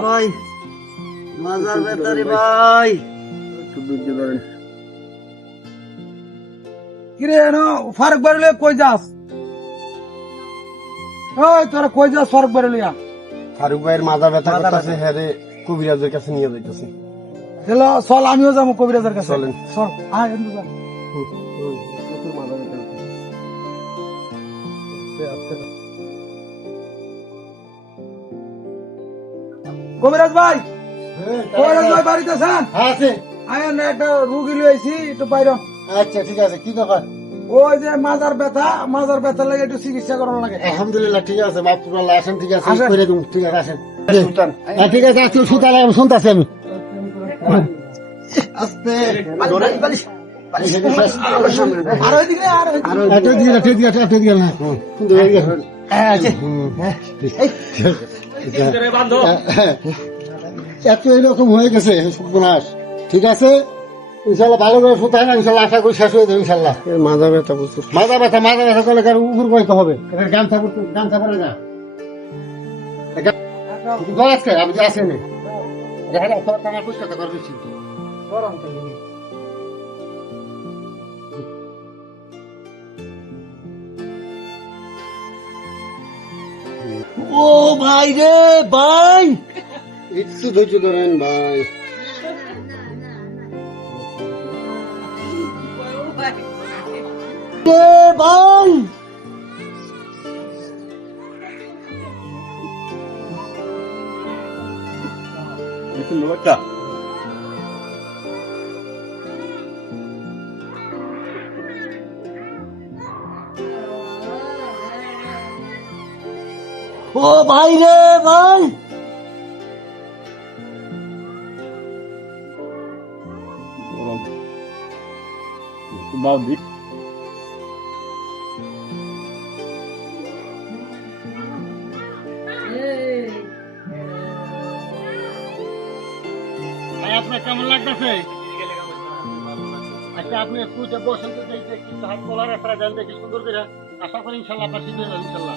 ভাই মাজার বেতারি ভাই কিরে এনো ফারুক বাড়িলে কই যাস ওই তোরা কই যাস ফারুক বাড়িলিয়া ফারুক ভাইয়ের মাথা ব্যথা করতেছে হ্যাঁ রে কবিরাজের কাছে নিয়ে যাইতেছে চলো চল আমিও যাব কবিরাজের কাছে চলেন। চল আয় এদিকে যা। কবিরাজ ভাই কবিরাজ ভাই বাড়িতে আছেন? হ্যাঁ আছে। না একটা রুগী লইছি একটু বাইর। আচ্ছা ঠিক আছে কি ব্যাপার? ওই যে মাজার ব্যথা মাজার ব্যথা লাগে একটু চিকিৎসা করানো লাগে। আলহামদুলিল্লাহ ঠিক আছে মাহফুল্লাহ আসেন ঠিক আছে করে দিন ঠিক আছে আসেন। হ্যাঁ, ঠিক আছে আজকে সুতা লাগে শুনতেছি আমি। আস্তে। আর ওইদিকে আর ওইদিকে। একটা দিকে দিকে একটা দিকে না সুন্দর হয়ে গেছে হুম। এত এরকম হয়ে গেছে সর্বনাশ ঠিক আছে? ইনশাল্লাহ ভালো করে না ইনশাল্লাহ আশা করি শেষ হয়ে যাবে ইনশাল্লাহ মাথা ব্যথা বুঝছ মাথা ব্যথা মাথা ব্যথা করলে কারও উপর হবে। গামছা গামছা পরে না। গলাজ কে আপনি আসেন দেখা পুষ্টা করার ও ভাই রে ভাই একটু ধৈর্য ধরেন ভাই রে ভাই ও ভাই রে ভাই আপনার কেমন লাগতেছে আচ্ছা আপনি একটু যে বসেন তো দেখতে একটু হাত কলার একটা দেখি সুন্দর করে আশা করি ইনশাল্লাহ আপনার ঠিক ইনশাল্লাহ